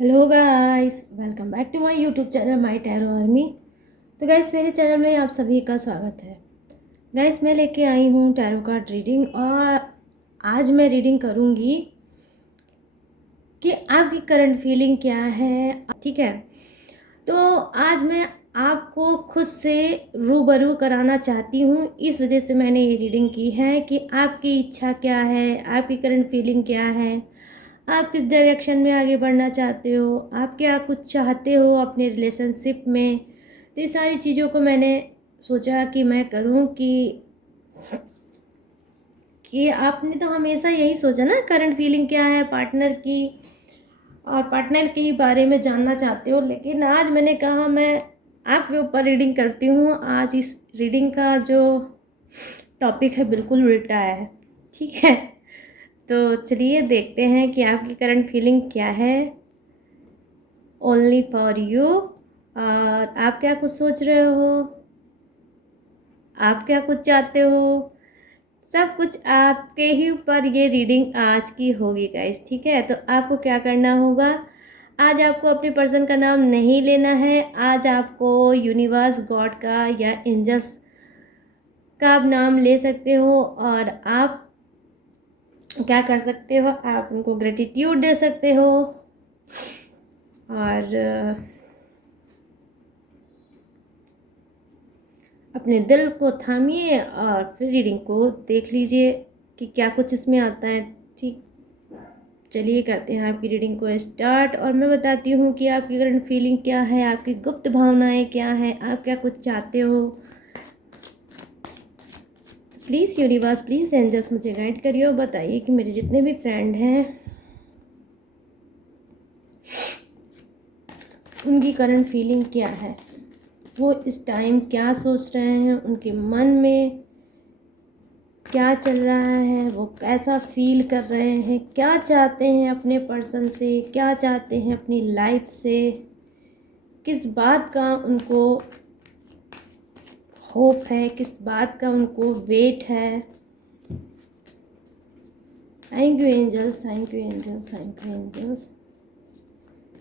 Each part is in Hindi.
Hello guys, welcome back to my YouTube channel My Tarot Army. तो गाइस, मेरे चैनल में आप सभी का स्वागत है। गाइस, मैं लेके आई हूँ टैरो कार्ड रीडिंग और आज मैं रीडिंग करूँगी कि आपकी करंट फीलिंग क्या है। ठीक है, तो आज मैं आपको खुद से रूबरू कराना चाहती हूँ, इस वजह से मैंने ये रीडिंग की है कि आपकी इच्छा क्या है, आपकी करंट फीलिंग क्या है, आप किस डायरेक्शन में आगे बढ़ना चाहते हो, आप क्या कुछ चाहते हो अपने रिलेशनशिप में। तो ये सारी चीज़ों को मैंने सोचा कि मैं करूं कि आपने तो हमेशा यही सोचा ना करंट फीलिंग क्या है पार्टनर की, और पार्टनर के ही बारे में जानना चाहते हो। लेकिन आज मैंने कहा मैं आपके ऊपर रीडिंग करती हूँ। आज इस रीडिंग का जो टॉपिक है बिल्कुल उल्टा है। ठीक है, तो चलिए देखते हैं कि आपकी करंट फीलिंग क्या है। Only for you. और आप क्या कुछ सोच रहे हो, आप क्या कुछ चाहते हो, सब कुछ आपके ही ऊपर ये रीडिंग आज की होगी गाइस। ठीक है, तो आपको क्या करना होगा, आज आपको अपने पर्सन का नाम नहीं लेना है। आज आपको यूनिवर्स, गॉड का या एंजल्स का आप नाम ले सकते हो। और आप क्या कर सकते हो, आप उनको ग्रेटिट्यूड दे सकते हो। और अपने दिल को थामिए और फिर रीडिंग को देख लीजिए कि क्या कुछ इसमें आता है। ठीक, चलिए करते हैं आपकी रीडिंग को स्टार्ट। और मैं बताती हूँ कि आपकी करंट फीलिंग क्या है, आपकी गुप्त भावनाएं क्या है, आप क्या कुछ चाहते हो। प्लीज़ यूनिवर्स, प्लीज़ एंजल्स मुझे गाइड करिए और बताइए कि मेरे जितने भी फ्रेंड हैं उनकी करंट फीलिंग क्या है, वो इस टाइम क्या सोच रहे हैं, उनके मन में क्या चल रहा है, वो कैसा फील कर रहे हैं, क्या चाहते हैं अपने पर्सन से, क्या चाहते हैं अपनी लाइफ से, किस बात का उनको होप है, किस बात का उनको वेट है। Thank you angels, thank you angels, thank you angels,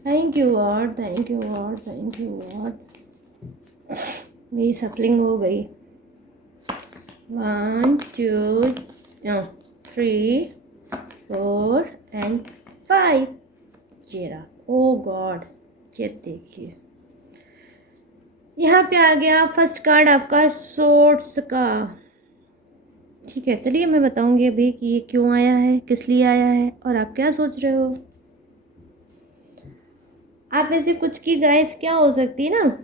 thank you God, thank you God, thank you God. मेरी सफलिंग हो गई। 1 2 3 4 एंड 5। जेरा, ओ गॉड, ये देखिए यहाँ पे आ गया फर्स्ट कार्ड आपका सोर्ट्स का। ठीक है, चलिए मैं बताऊंगी अभी कि ये क्यों आया है, किस लिए आया है और आप क्या सोच रहे हो। आप में से कुछ की गाइस क्या हो सकती है ना,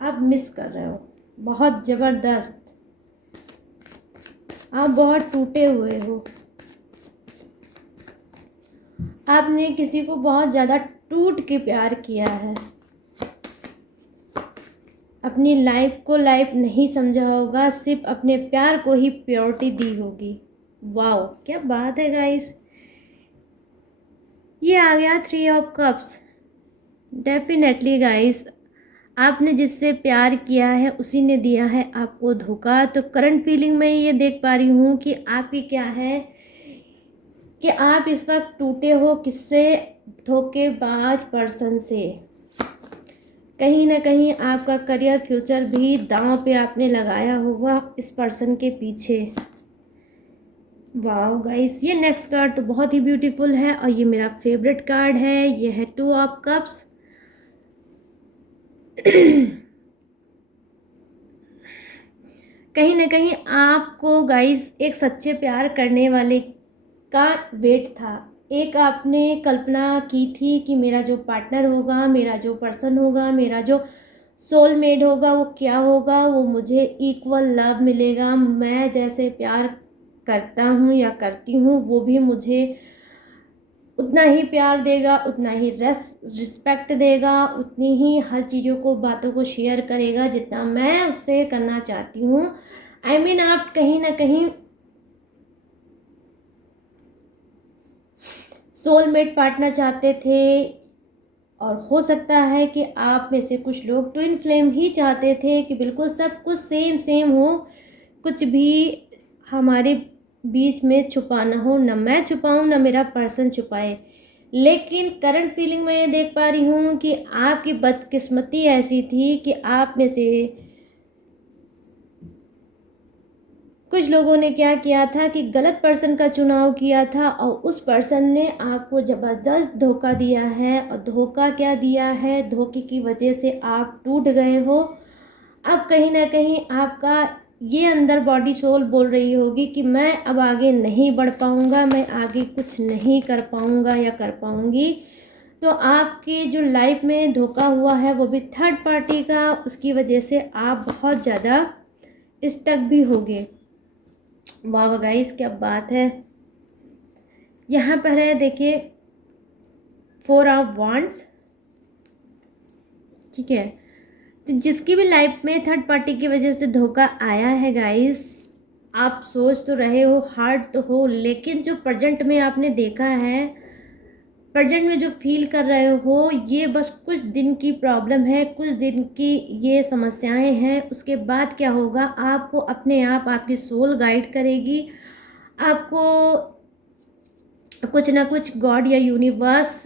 आप मिस कर रहे हो बहुत ज़बरदस्त, आप बहुत टूटे हुए हो, आपने किसी को बहुत ज़्यादा टूट के प्यार किया है, अपनी लाइफ को लाइफ नहीं समझा होगा, सिर्फ अपने प्यार को ही प्योरिटी दी होगी। वाओ, क्या बात है गाइस। ये आ गया 3 ऑफ कप्स। डेफिनेटली गाइस, आपने जिससे प्यार किया है उसी ने दिया है आपको धोखा। तो करंट फीलिंग में ये देख पा रही हूँ कि आपकी क्या है कि आप इस वक्त टूटे हो किससे, धोखेबाज पर्सन से। कहीं ना कहीं आपका करियर, फ्यूचर भी दांव पे आपने लगाया होगा इस पर्सन के पीछे। वाओ गाइस, ये नेक्स्ट कार्ड तो बहुत ही ब्यूटीफुल है और ये मेरा फेवरेट कार्ड है। ये है 2 ऑफ कप्स। कहीं ना कहीं आपको गाइस एक सच्चे प्यार करने वाले का वेट था। एक आपने कल्पना की थी कि मेरा जो पार्टनर होगा, मेरा जो पर्सन होगा, मेरा जो सोलमेट होगा, वो क्या होगा, वो मुझे इक्वल लव मिलेगा। मैं जैसे प्यार करता हूँ या करती हूँ वो भी मुझे उतना ही प्यार देगा, उतना ही रिस्पेक्ट देगा, उतनी ही हर चीज़ों को, बातों को शेयर करेगा जितना मैं उससे करना चाहती हूँ। आई मीन आप कहीं ना कहीं सोलमेट पार्टनर चाहते थे, और हो सकता है कि आप में से कुछ लोग ट्विन फ्लेम ही चाहते थे कि बिल्कुल सब कुछ सेम सेम हो, कुछ भी हमारे बीच में छुपा ना हो, ना मैं छुपाऊँ ना मेरा पर्सन छुपाए। लेकिन करंट फीलिंग में ये देख पा रही हूँ कि आपकी बदकिस्मती ऐसी थी कि आप में से कुछ लोगों ने क्या किया था कि गलत पर्सन का चुनाव किया था और उस पर्सन ने आपको ज़बरदस्त धोखा दिया है। और धोखा क्या दिया है, धोखे की वजह से आप टूट गए हो। अब कहीं ना कहीं आपका ये अंदर बॉडी सोल बोल रही होगी कि मैं अब आगे नहीं बढ़ पाऊँगा, मैं आगे कुछ नहीं कर पाऊँगा या कर पाऊँगी। तो आपकी जो लाइफ में धोखा हुआ है वो भी थर्ड पार्टी का, उसकी वजह से आप बहुत ज़्यादा स्टक भी होगे। वाह गाइस, क्या बात है। यहाँ पर है देखिए 4 ऑफ वांड्स, ठीक है। तो जिसकी भी लाइफ में थर्ड पार्टी की वजह से धोखा आया है गाइस, आप सोच तो रहे हो, हार्ड तो हो, लेकिन जो प्रेजेंट में आपने देखा है, प्रेजेंट में जो फील कर रहे हो, ये बस कुछ दिन की प्रॉब्लम है, कुछ दिन की ये समस्याएं हैं। उसके बाद क्या होगा, आपको अपने आप आपकी सोल गाइड करेगी। आपको कुछ ना कुछ गॉड या यूनिवर्स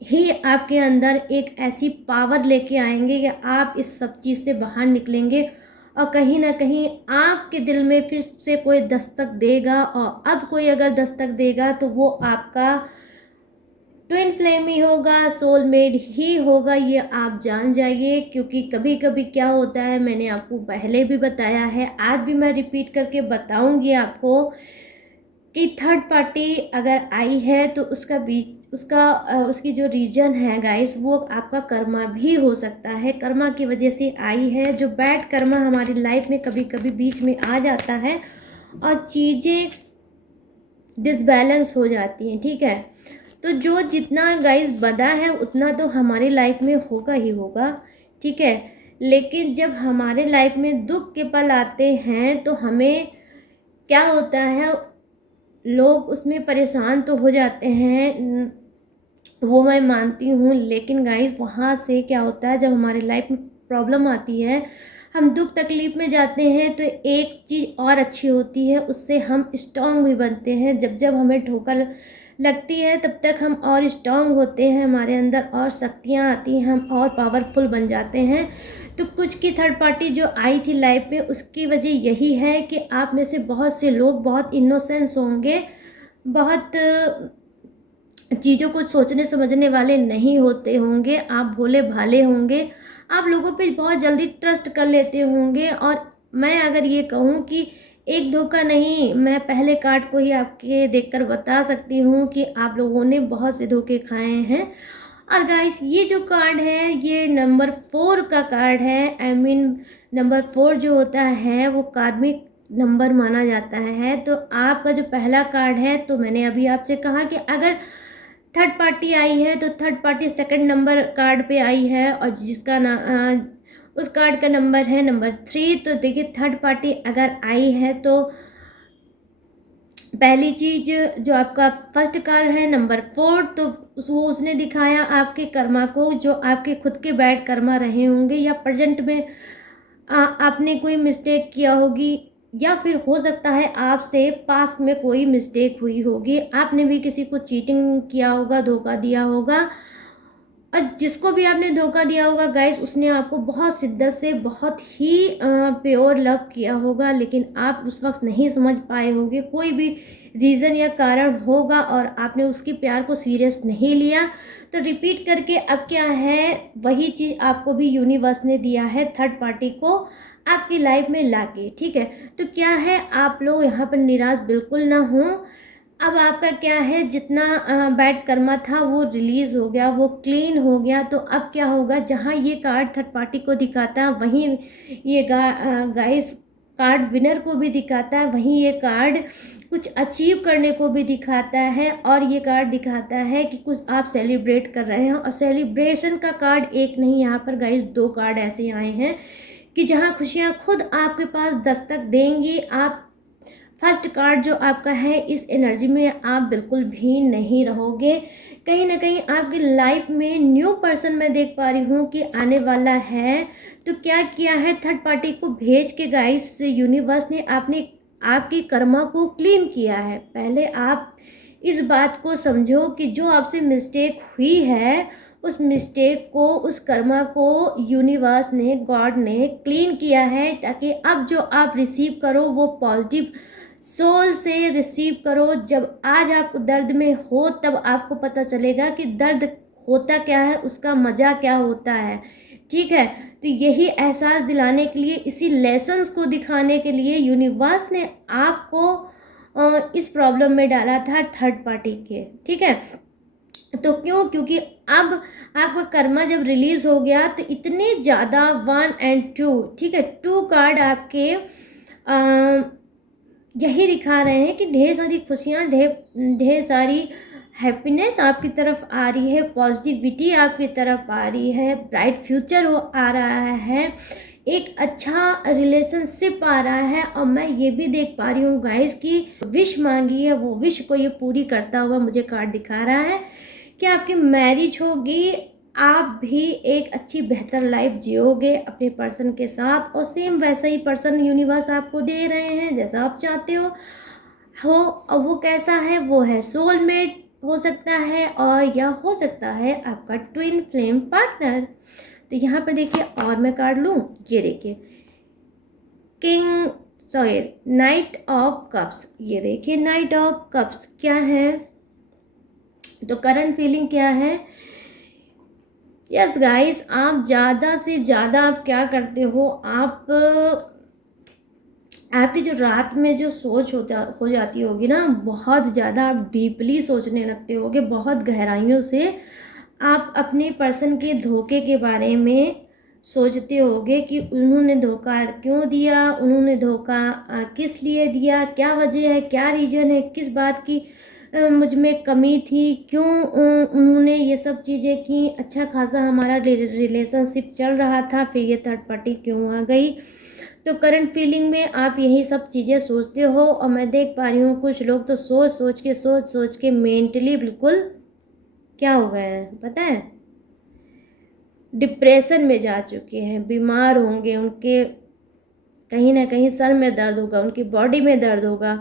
ही आपके अंदर एक ऐसी पावर लेके आएंगे कि आप इस सब चीज़ से बाहर निकलेंगे। और कहीं ना कहीं आपके दिल में फिर से कोई दस्तक देगा, और अब कोई अगर दस्तक देगा तो वो आपका ट्विन फ्लेम ही होगा, सोलमेट ही होगा, ये आप जान जाइए। क्योंकि कभी कभी क्या होता है, मैंने आपको पहले भी बताया है, आज भी मैं रिपीट करके बताऊंगी आपको कि थर्ड पार्टी अगर आई है तो उसका बीच उसकी जो रीजन है गाइस, वो आपका कर्मा भी हो सकता है। कर्मा की वजह से आई है। जो बैड कर्मा हमारी लाइफ में कभी कभी बीच में आ जाता है और चीज़ें डिसबैलेंस हो जाती हैं, ठीक है। तो जो जितना गाइस बदा है उतना तो हमारी लाइफ में होगा ही होगा, ठीक है। लेकिन जब हमारे लाइफ में दुख के पल आते हैं तो हमें क्या होता है, लोग उसमें परेशान तो हो जाते हैं, वो मैं मानती हूँ। लेकिन गाइस वहाँ से क्या होता है, जब हमारी लाइफ में प्रॉब्लम आती है, हम दुख तकलीफ में जाते हैं, तो एक चीज़ और अच्छी होती है, उससे हम स्ट्रांग भी बनते हैं। जब जब हमें ठोकर लगती है तब तक हम और स्ट्रांग होते हैं, हमारे अंदर और शक्तियाँ आती हैं, हम और पावरफुल बन जाते हैं। तो कुछ की थर्ड पार्टी जो आई थी लाइफ में, उसकी वजह यही है कि आप में से बहुत से लोग बहुत इनोसेंस होंगे, बहुत चीज़ों को सोचने समझने वाले नहीं होते होंगे, आप भोले भाले होंगे, आप लोगों पे बहुत जल्दी ट्रस्ट कर लेते होंगे। और मैं अगर ये कहूँ कि एक धोखा नहीं, मैं पहले कार्ड को ही आपके देखकर बता सकती हूँ कि आप लोगों ने बहुत से धोखे खाए हैं। और गाइस ये जो कार्ड है, ये नंबर 4 का कार्ड है। आई मीन नंबर 4 जो होता है वो कार्मिक नंबर माना जाता है। तो आपका जो पहला कार्ड है, तो मैंने अभी आपसे कहा कि अगर थर्ड पार्टी आई है तो third party second number card पे आई है, और जिसका ना उस कार्ड का नंबर है नंबर 3। तो देखिए थर्ड पार्टी अगर आई है तो पहली चीज जो आपका फर्स्ट कार्ड है नंबर 4, तो वो उसने दिखाया आपके कर्मा को, जो आपके खुद के बैड कर्मा रहे होंगे, या प्रेजेंट में आपने कोई मिस्टेक किया होगी, या फिर हो सकता है आपसे पास्ट में कोई मिस्टेक हुई होगी, आपने भी किसी को चीटिंग किया होगा, धोखा दिया होगा। और जिसको भी आपने धोखा दिया होगा गाइस, उसने आपको बहुत शिद्दत से, बहुत ही प्योर लव किया होगा, लेकिन आप उस वक्त नहीं समझ पाए होंगे, कोई भी रीज़न या कारण होगा और आपने उसके प्यार को सीरियस नहीं लिया। तो रिपीट करके अब क्या है, वही चीज़ आपको भी यूनिवर्स ने दिया है थर्ड पार्टी को आपकी लाइफ में लाके, ठीक है। तो क्या है, आप लोग यहाँ पर निराश बिल्कुल ना हो। अब आपका क्या है, जितना बैड कर्मा था वो रिलीज हो गया, वो क्लीन हो गया। तो अब क्या होगा, जहाँ ये कार्ड थर्ड पार्टी को दिखाता है, वहीं ये गाइस कार्ड विनर को भी दिखाता है, वहीं ये कार्ड कुछ अचीव करने को भी दिखाता है। और ये कार्ड दिखाता है कि कुछ आप सेलिब्रेट कर रहे हैं, और सेलिब्रेशन का कार्ड एक नहीं, यहाँ पर गाइस 2 कार्ड ऐसे आए हैं कि जहाँ खुशियाँ खुद आपके पास दस्तक देंगी। आप फर्स्ट कार्ड जो आपका है, इस एनर्जी में आप बिल्कुल भी नहीं रहोगे। कहीं ना कहीं आपकी लाइफ में न्यू पर्सन मैं देख पा रही हूँ कि आने वाला है। तो क्या किया है, थर्ड पार्टी को भेज के गाइस यूनिवर्स ने आपकी कर्मा को क्लीन किया है। पहले आप इस बात को समझो कि जो आपसे मिस्टेक हुई है, उस मिस्टेक को, उस कर्मा को यूनिवर्स ने, गॉड ने क्लीन किया है, ताकि अब जो आप रिसीव करो वो पॉजिटिव सोल से रिसीव करो। जब आज आप दर्द में हो तब आपको पता चलेगा कि दर्द होता क्या है, उसका मज़ा क्या होता है। ठीक है, तो यही एहसास दिलाने के लिए, इसी लेसन्स को दिखाने के लिए यूनिवर्स ने आपको इस प्रॉब्लम में डाला था थर्ड पार्टी के। ठीक है, तो क्यों? क्योंकि अब आपका कर्मा जब रिलीज हो गया तो इतने ज़्यादा 1 और 2, ठीक है, 2 कार्ड आपके यही दिखा रहे हैं कि ढेर सारी खुशियाँ, ढेर सारी हैप्पीनेस आपकी तरफ आ रही है, पॉजिटिविटी आपकी तरफ आ रही है, ब्राइट फ्यूचर हो आ रहा है, एक अच्छा रिलेशनशिप आ रहा है। और मैं ये भी देख पा रही हूँ गाइस कि विश मांगी है, वो विश को ये पूरी करता हुआ मुझे कार्ड दिखा रहा है कि आपकी मैरिज होगी, आप भी एक अच्छी बेहतर लाइफ जियोगे अपने पर्सन के साथ, और सेम वैसा ही पर्सन यूनिवर्स आपको दे रहे हैं जैसा आप चाहते हो। और वो कैसा है? वो है सोलमेट हो सकता है, और या हो सकता है आपका ट्विन फ्लेम पार्टनर। तो यहाँ पर देखिए, और मैं कार्ड लूँ, ये देखिए नाइट ऑफ कप्स। ये देखिए नाइट ऑफ कप्स क्या है, तो करंट फीलिंग क्या है? यस गाइस, आप ज़्यादा से ज़्यादा आप क्या करते हो, आपकी जो रात में जो सोच हो जाती होगी ना, बहुत ज़्यादा आप डीपली सोचने लगते होगे, बहुत गहराइयों से आप अपने पर्सन के धोखे के बारे में सोचते होगे कि उन्होंने धोखा क्यों दिया, उन्होंने धोखा किस लिए दिया, क्या वजह है, क्या रीज़न है, किस बात की मुझ में कमी थी, क्यों उन्होंने ये सब चीज़ें की, अच्छा खासा हमारा रिलेशनशिप चल रहा था, फिर ये थर्ड पार्टी क्यों आ गई। तो करंट फीलिंग में आप यही सब चीज़ें सोचते हो। और मैं देख पा रही हूँ कुछ लोग तो सोच सोच के मेंटली बिल्कुल क्या हो गए हैं पता है, डिप्रेशन में जा चुके हैं, बीमार होंगे, उनके कहीं ना कहीं सर में दर्द होगा, उनकी बॉडी में दर्द होगा,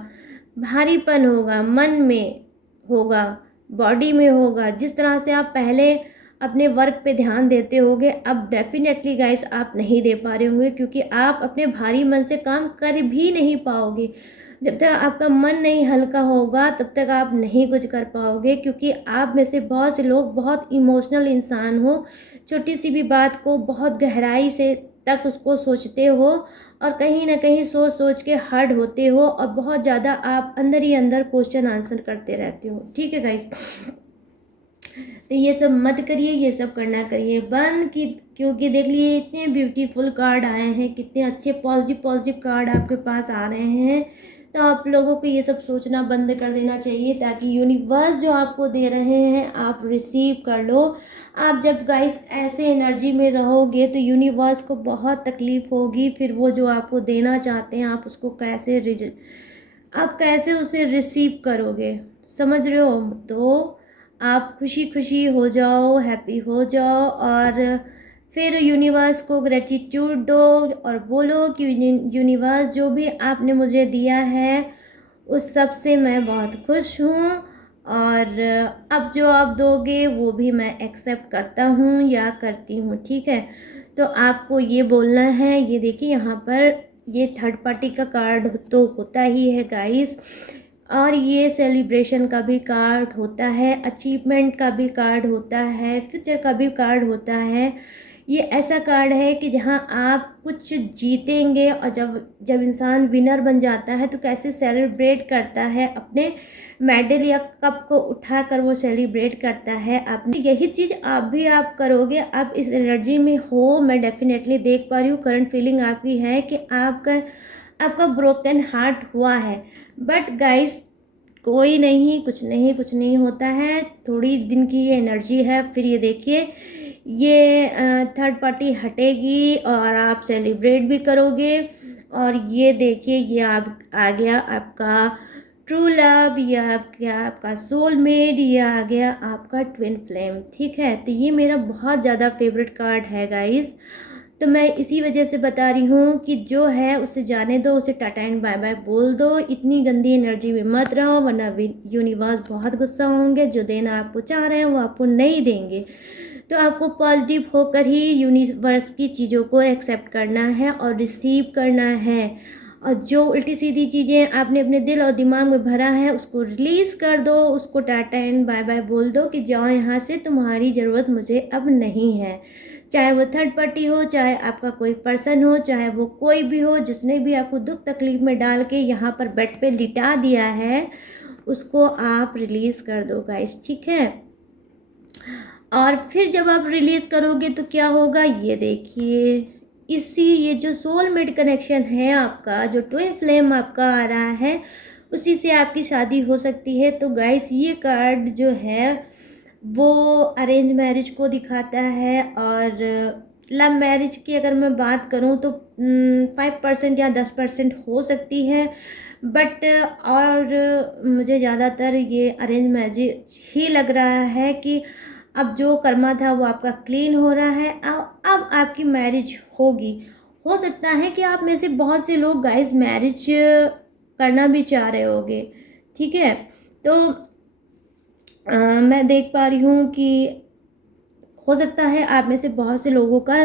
भारीपन होगा, मन में होगा, बॉडी में होगा। जिस तरह से आप पहले अपने वर्क पे ध्यान देते होगे, अब डेफिनेटली गाइस आप नहीं दे पा रहे होंगे, क्योंकि आप अपने भारी मन से काम कर भी नहीं पाओगे। जब तक आपका मन नहीं हल्का होगा तब तक आप नहीं कुछ कर पाओगे, क्योंकि आप में से बहुत से लोग बहुत इमोशनल इंसान हो, छोटी सी भी बात को बहुत गहराई से तक उसको सोचते हो, और कहीं ना कहीं सोच सोच के हर्ट होते हो, और बहुत ज़्यादा आप अंदर ही अंदर क्वेश्चन आंसर करते रहते हो। ठीक है गाइस, तो ये सब मत करिए, ये सब करना करिए बंद की, क्योंकि देख लिए इतने ब्यूटीफुल कार्ड आए हैं, कितने अच्छे पॉजिटिव कार्ड आपके पास आ रहे हैं। तो आप लोगों को ये सब सोचना बंद कर देना चाहिए, ताकि यूनिवर्स जो आपको दे रहे हैं आप रिसीव कर लो। आप जब गाइस ऐसे एनर्जी में रहोगे तो यूनिवर्स को बहुत तकलीफ होगी, फिर वो जो आपको देना चाहते हैं आप उसको कैसे उसे रिसीव करोगे, समझ रहे हो? तो आप खुशी खुशी हो जाओ, हैप्पी हो जाओ, और फिर यूनिवर्स को ग्रेटिट्यूड दो और बोलो कि यूनिवर्स जो भी आपने मुझे दिया है उस सब से मैं बहुत खुश हूँ, और अब जो आप दोगे वो भी मैं एक्सेप्ट करता हूँ या करती हूँ। ठीक है, तो आपको ये बोलना है। ये देखिए यहाँ पर ये थर्ड पार्टी का कार्ड तो होता ही है गाइस, और ये सेलिब्रेशन का भी कार्ड होता है, अचीवमेंट का भी कार्ड होता है, फ्यूचर का भी कार्ड होता है। ये ऐसा कार्ड है कि जहाँ आप कुछ जीतेंगे, और जब इंसान विनर बन जाता है तो कैसे सेलिब्रेट करता है, अपने मेडल या कप को उठाकर वो सेलिब्रेट करता है। आपने यही चीज़ आप करोगे, आप इस एनर्जी में हो, मैं डेफिनेटली देख पा रही हूँ। करंट फीलिंग आपकी है कि आपका ब्रोकन हार्ट हुआ है, बट गाइस कोई नहीं, कुछ नहीं होता है, थोड़ी दिन की ये एनर्जी है। फिर ये देखिए ये थर्ड पार्टी हटेगी और आप सेलिब्रेट भी करोगे, और ये देखिए ये आप आ गया आपका ट्रू लव, ये आपका सोलमेट, ये आ गया आपका ट्विन फ्लेम। ठीक है, तो ये मेरा बहुत ज़्यादा फेवरेट कार्ड है गाइस। तो मैं इसी वजह से बता रही हूँ कि जो है उसे जाने दो, उसे टाटा एंड बाय बाय बोल दो। इतनी गंदी एनर्जी में मत रहो, वरना यूनिवर्स बहुत गुस्सा होंगे। जो देना आपको चाह रहे हैं वो आपको नहीं देंगे। तो आपको पॉजिटिव होकर ही यूनिवर्स की चीज़ों को एक्सेप्ट करना है और रिसीव करना है। और जो उल्टी सीधी चीज़ें आपने अपने दिल और दिमाग में भरा है उसको रिलीज़ कर दो, उसको टाटा एंड बाय बाय बोल दो कि जाओ यहाँ से, तुम्हारी ज़रूरत मुझे अब नहीं है। चाहे वो थर्ड पार्टी हो, चाहे आपका कोई पर्सन हो, चाहे वो कोई भी हो, जिसने भी आपको दुख तकलीफ में डाल के यहाँ पर बेड पे लिटा दिया है, उसको आप रिलीज़ कर दो गाइस, ठीक है। और फिर जब आप रिलीज़ करोगे तो क्या होगा ये देखिए, ये जो सोलमेट कनेक्शन है आपका, जो ट्विन फ्लेम आपका आ रहा है, उसी से आपकी शादी हो सकती है। तो गाइस ये कार्ड जो है वो अरेंज मैरिज को दिखाता है। और लव मैरिज की अगर मैं बात करूं तो 5% या 10% हो सकती है, बट और मुझे ज़्यादातर ये अरेंज मैरिज ही लग रहा है कि अब जो कर्मा था वो आपका क्लीन हो रहा है। अब आपकी मैरिज होगी। हो सकता है कि आप में से बहुत से लोग गाइस मैरिज करना भी चाह रहे होगे, ठीक है। तो मैं देख पा रही हूँ कि हो सकता है आप में से बहुत से लोगों का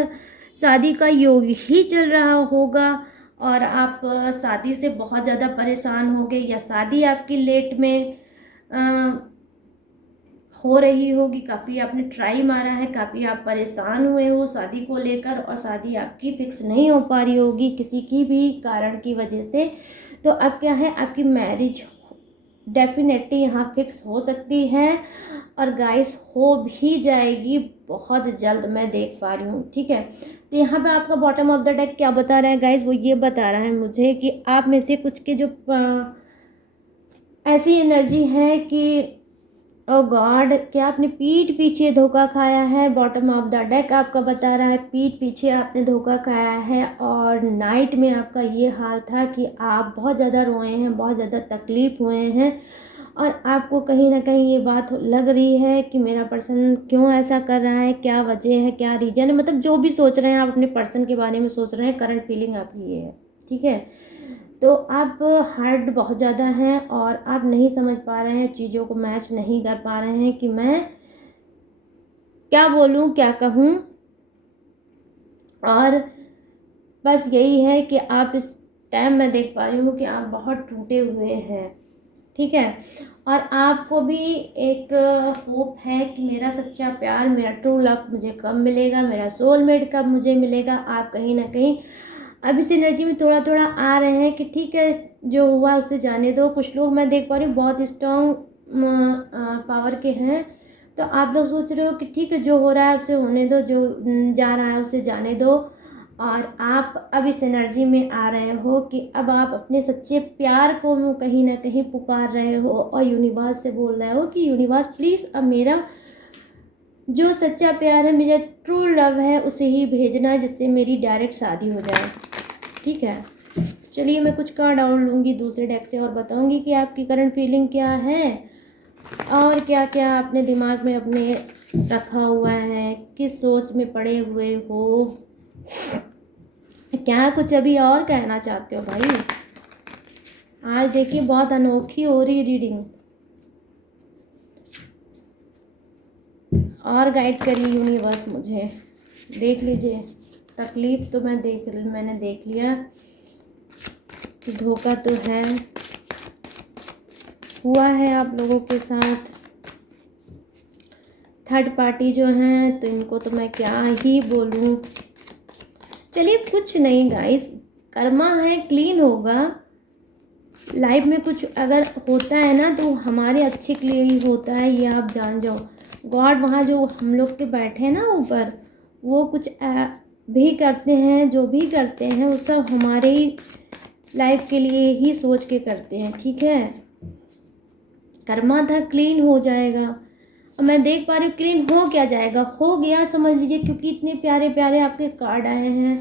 शादी का योग ही चल रहा होगा और आप शादी से बहुत ज़्यादा परेशान होगे, या शादी आपकी लेट में हो रही होगी। काफ़ी आपने ट्राई मारा है, काफ़ी आप परेशान हुए हो शादी को लेकर, और शादी आपकी फिक्स नहीं हो पा रही होगी किसी की भी कारण की वजह से। तो अब क्या है, आपकी मैरिज डेफिनेटली यहाँ फिक्स हो सकती है और गाइस हो भी जाएगी बहुत जल्द, मैं देख पा रही हूँ, ठीक है। तो यहाँ पे आपका बॉटम ऑफ द डेक क्या बता रहा है गाइस, वो ये बता रहा है मुझे कि आप में से कुछ के जो ऐसी एनर्जी है कि ओ गॉड, क्या आपने पीठ पीछे धोखा खाया है। बॉटम ऑफ द डेक आपका बता रहा है पीठ पीछे आपने धोखा खाया है, और नाइट में आपका ये हाल था कि आप बहुत ज़्यादा रोए हैं, बहुत ज़्यादा तकलीफ़ हुए हैं, और आपको कहीं ना कहीं ये बात लग रही है कि मेरा पर्सन क्यों ऐसा कर रहा है, क्या वजह है, क्या रीज़न है। मतलब जो भी सोच रहे हैं आप अपने पर्सन के बारे में सोच रहे हैं, करंट फीलिंग आपकी ये है, ठीक है। तो आप हार्ड बहुत ज़्यादा हैं और आप नहीं समझ पा रहे हैं, चीज़ों को मैच नहीं कर पा रहे हैं कि मैं क्या बोलूँ, क्या कहूँ। और बस यही है कि आप इस टाइम मैं देख पा रही हूँ कि आप बहुत टूटे हुए हैं, ठीक है। और आपको भी एक होप है कि मेरा सच्चा प्यार, मेरा ट्रू लव मुझे कब मिलेगा, मेरा सोलमेट कब मुझे मिलेगा। आप कहीं ना कहीं अब इस एनर्जी में थोड़ा थोड़ा आ रहे हैं कि ठीक है जो हुआ उसे जाने दो। कुछ लोग मैं देख पा रही हूँ बहुत स्ट्रॉन्ग पावर के हैं, तो आप लोग सोच रहे हो कि ठीक है जो हो रहा है उसे होने दो, जो जा रहा है उसे जाने दो। और आप अब इस एनर्जी में आ रहे हो कि अब आप अपने सच्चे प्यार को कहीं ना कहीं पुकार रहे हो और यूनिवर्स से बोल रहे हो कि यूनिवर्स प्लीज़ अब मेरा जो सच्चा प्यार है, मेरा ट्रू लव है, उसे ही भेजना जिससे मेरी डायरेक्ट शादी हो जाए, ठीक है। चलिए मैं कुछ कार्ड और लूँगी दूसरे डेक से और बताऊँगी कि आपकी करंट फीलिंग क्या है और क्या क्या आपने दिमाग में अपने रखा हुआ है, किस सोच में पड़े हुए हो, क्या कुछ अभी और कहना चाहते हो भाई। आज देखिए बहुत अनोखी हो रही रीडिंग, और गाइड करिए यूनिवर्स मुझे। देख लीजिए, तकलीफ़ तो मैंने देख लिया, धोखा तो है, हुआ है आप लोगों के साथ। थर्ड पार्टी जो हैं तो इनको तो मैं क्या ही बोलूँ। चलिए कुछ नहीं गाइस, कर्मा है, क्लीन होगा। लाइफ में कुछ अगर होता है ना तो हमारे अच्छे के लिए ही होता है, ये आप जान जाओ। गॉड वहाँ जो हम लोग के बैठे हैं ना ऊपर, वो कुछ भी करते हैं, जो भी करते हैं वो सब हमारे ही लाइफ के लिए ही सोच के करते हैं, ठीक है। कर्मा था, क्लीन हो जाएगा। और मैं देख पा रही हूँ क्लीन हो क्या जाएगा, हो गया समझ लीजिए, क्योंकि इतने प्यारे प्यारे आपके कार्ड आए हैं।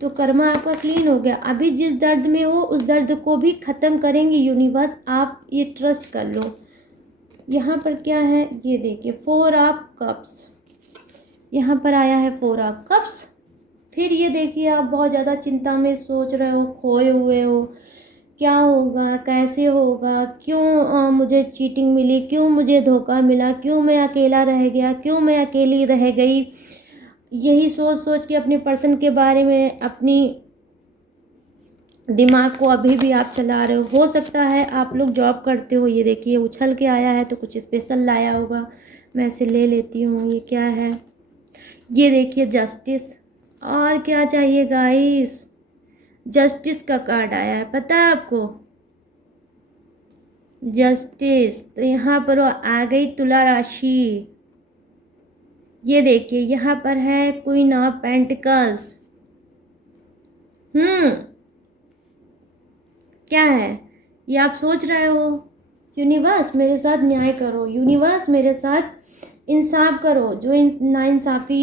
तो कर्मा आपका क्लीन हो गया। अभी जिस दर्द में हो उस दर्द को भी ख़त्म करेंगे यूनिवर्स, आप ये ट्रस्ट कर लो। यहाँ पर क्या है ये देखिए, 4 ऑफ कप्स, यहाँ पर आया है 4 ऑफ कप्स, फिर ये देखिए आप बहुत ज़्यादा चिंता में सोच रहे हो, खोए हुए हो, क्या होगा, कैसे होगा, क्यों मुझे चीटिंग मिली, क्यों मुझे धोखा मिला, क्यों मैं अकेला रह गया, क्यों मैं अकेली रह गई। यही सोच सोच के अपने पर्सन के बारे में अपनी दिमाग को अभी भी आप चला रहे हो सकता है आप लोग जॉब करते हो। ये देखिए उछल के आया है तो कुछ स्पेशल लाया होगा, मैं इसे ले लेती हूँ। ये क्या है, ये देखिए जस्टिस। और क्या चाहिए गाइस, जस्टिस का कार्ड आया है, पता है आपको, जस्टिस। तो यहाँ पर वो आ गई तुला राशि। ये देखिए यहाँ पर है क्वीन ऑफ पेंटिकल्स। क्या है ये आप सोच रहे हो, यूनिवर्स मेरे साथ न्याय करो, यूनिवर्स मेरे साथ इंसाफ करो। जो नाइंसाफ़ी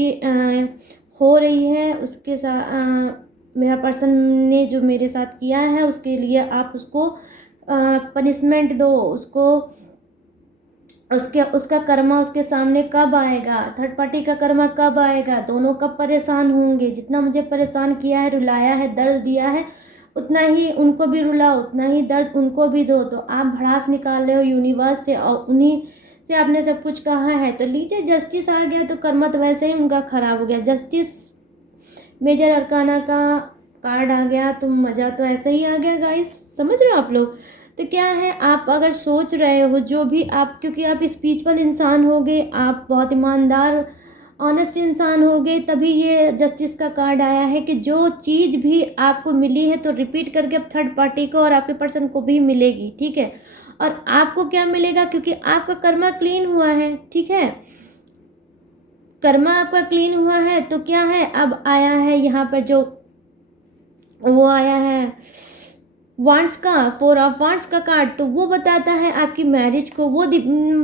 हो रही है उसके साथ मेरा पर्सन ने जो मेरे साथ किया है उसके लिए आप उसको पनिशमेंट दो, उसको उसका कर्मा उसके सामने कब आएगा, थर्ड पार्टी का कर्मा कब आएगा, दोनों कब परेशान होंगे। जितना मुझे परेशान किया है, रुलाया है, दर्द दिया है, उतना ही उनको भी रुलाओ, उतना ही दर्द उनको भी दो। तो आप भड़ास निकाल रहे हो यूनिवर्स से और उन्हीं से आपने सब कुछ कहा है। तो लीजिए जस्टिस आ गया, तो कर्मा तो वैसे ही उनका खराब हो गया। जस्टिस मेजर अरकाना का कार्ड आ गया, तो मज़ा तो ऐसा ही आ गया गाइस, समझ रहे हो आप लोग। तो क्या है, आप अगर सोच रहे हो जो भी आप, क्योंकि आप स्पिरिचुअल इंसान हो गए, आप बहुत ईमानदार ऑनेस्ट इंसान हो गए, तभी ये जस्टिस का कार्ड आया है कि जो चीज़ भी आपको मिली है तो रिपीट करके अब थर्ड पार्टी को और आपके पर्सन को भी मिलेगी, ठीक है। और आपको क्या मिलेगा, क्योंकि आपका कर्मा क्लीन हुआ है, ठीक है, कर्मा आपका क्लीन हुआ है। तो क्या है, अब आया है यहाँ पर जो वो आया है वांड्स का, 4 ऑफ वांड्स का कार्ड। तो वो बताता है आपकी मैरिज को, वो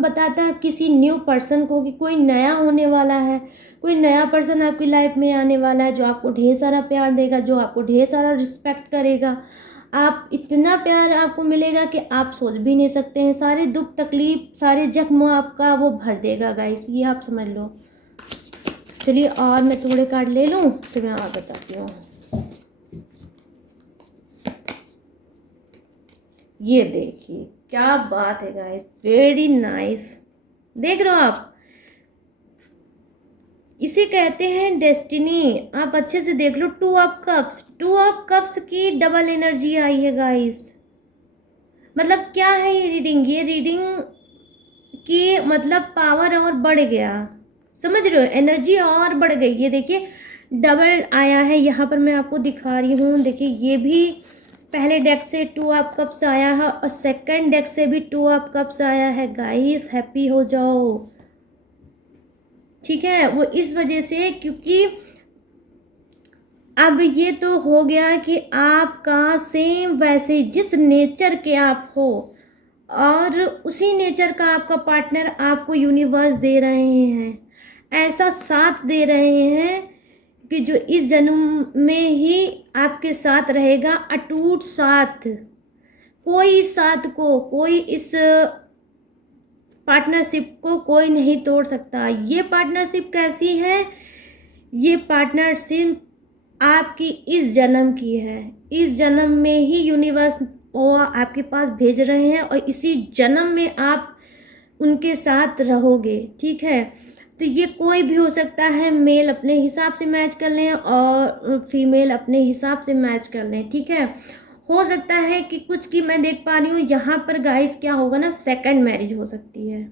बताता है किसी न्यू पर्सन को कि कोई नया होने वाला है, कोई नया पर्सन आपकी लाइफ में आने वाला है जो आपको ढेर सारा प्यार देगा, जो आपको ढेर सारा रिस्पेक्ट करेगा। आप इतना प्यार आपको मिलेगा कि आप सोच भी नहीं सकते हैं। सारे दुख तकलीफ सारे जख्म आपका वो भर देगा गाइस, ये आप समझ लो। चलिए और मैं थोड़े कार्ड ले लूँ फिर मैं और बताती हूँ। ये देखिए क्या बात है गाइस, वेरी नाइस। देख रहे हो आप, इसे कहते हैं डेस्टिनी। आप अच्छे से देख लो, 2 ऑफ कप्स, 2 ऑफ कप्स की डबल एनर्जी आई है गाइस। मतलब क्या है ये रीडिंग, ये रीडिंग की मतलब पावर और बढ़ गया, समझ रहे हो, एनर्जी और बढ़ गई। ये देखिए डबल आया है, यहाँ पर मैं आपको दिखा रही हूँ। देखिए ये भी पहले डेक से 2 ऑफ कप्स आया है और सेकंड डेक से भी 2 ऑफ कप्स आया है गाइस। हैप्पी हो जाओ, ठीक है। वो इस वजह से क्योंकि अब ये तो हो गया कि आपका सेम वैसे जिस नेचर के आप हो और उसी नेचर का आपका पार्टनर आपको यूनिवर्स दे रहे हैं, ऐसा साथ दे रहे हैं कि जो इस जन्म में ही आपके साथ रहेगा, अटूट साथ। कोई साथ को, कोई इस पार्टनरशिप को कोई नहीं तोड़ सकता। ये पार्टनरशिप कैसी है, ये पार्टनरशिप आपकी इस जन्म की है। इस जन्म में ही यूनिवर्स वो आपके पास भेज रहे हैं और इसी जन्म में आप उनके साथ रहोगे, ठीक है। तो ये कोई भी हो सकता है, मेल अपने हिसाब से मैच कर लें और फीमेल अपने हिसाब से मैच कर लें, ठीक है। हो सकता है कि कुछ की मैं देख पा रही हूँ यहाँ पर गाइस, क्या होगा ना, सेकंड मैरिज हो सकती है,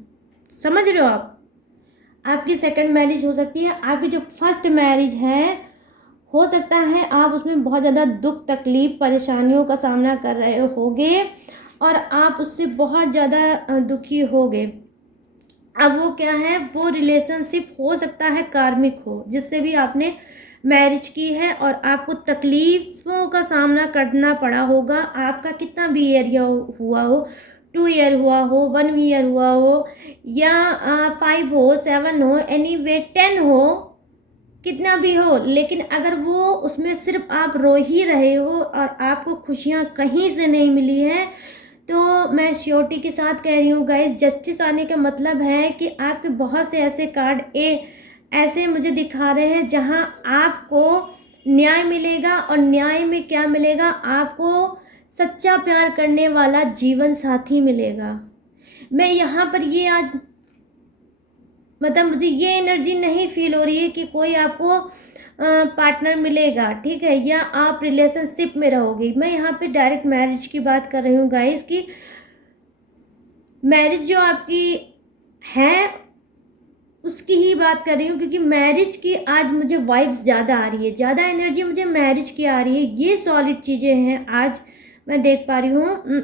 समझ रहे हो आप, आपकी सेकंड मैरिज हो सकती है। आपकी जो फर्स्ट मैरिज है हो सकता है आप उसमें बहुत ज़्यादा दुख तकलीफ परेशानियों का सामना कर रहे होगे और आप उससे बहुत ज़्यादा दुखी होगे। अब वो क्या है, वो रिलेशनशिप हो सकता है कार्मिक हो, जिससे भी आपने मैरिज की है और आपको तकलीफ़ों का सामना करना पड़ा होगा। आपका कितना भी ईयर हुआ हो, 2 ईयर हुआ हो, 1 ईयर हुआ हो या 5 हो, 7 हो, एनीवे 10 हो, कितना भी हो, लेकिन अगर वो उसमें सिर्फ आप रो ही रहे हो और आपको खुशियाँ कहीं से नहीं मिली है, तो मैं श्योरिटी के साथ कह रही हूँ गाइस, जस्टिस आने का मतलब है कि आपके बहुत से ऐसे कार्ड ऐसे मुझे दिखा रहे हैं जहाँ आपको न्याय मिलेगा। और न्याय में क्या मिलेगा आपको? सच्चा प्यार करने वाला जीवन साथी मिलेगा। मैं यहाँ पर ये आज मतलब मुझे ये एनर्जी नहीं फील हो रही है कि कोई आपको पार्टनर मिलेगा, ठीक है, या आप रिलेशनशिप में रहोगे। मैं यहाँ पे डायरेक्ट मैरिज की बात कर रही हूँ गाइस, की मैरिज जो आपकी है उसकी ही बात कर रही हूँ, क्योंकि मैरिज की आज मुझे वाइब्स ज़्यादा आ रही है, ज़्यादा एनर्जी मुझे मैरिज की आ रही है। ये सॉलिड चीज़ें हैं आज मैं देख पा रही हूँ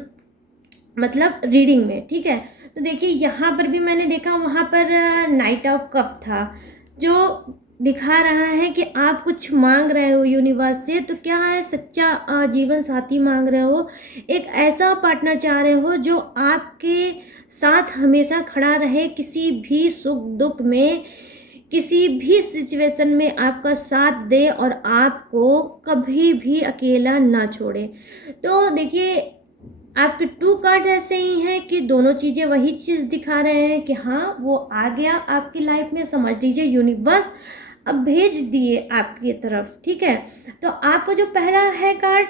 मतलब रीडिंग में, ठीक है। तो देखिए यहाँ पर भी मैंने देखा, वहाँ पर नाइट ऑफ कप था जो दिखा रहा है कि आप कुछ मांग रहे हो यूनिवर्स से। तो क्या है? सच्चा जीवन साथी मांग रहे हो, एक ऐसा पार्टनर चाह रहे हो जो आपके साथ हमेशा खड़ा रहे, किसी भी सुख दुख में, किसी भी सिचुएशन में आपका साथ दे और आपको कभी भी अकेला ना छोड़े। तो देखिए आपके 2 कार्ड ऐसे ही हैं कि दोनों चीज़ें वही चीज़ दिखा रहे हैं कि हाँ वो आ गया आपकी लाइफ में, समझ लीजिए यूनिवर्स अब भेज दिए आपकी तरफ, ठीक है। तो आपको जो पहला है कार्ड,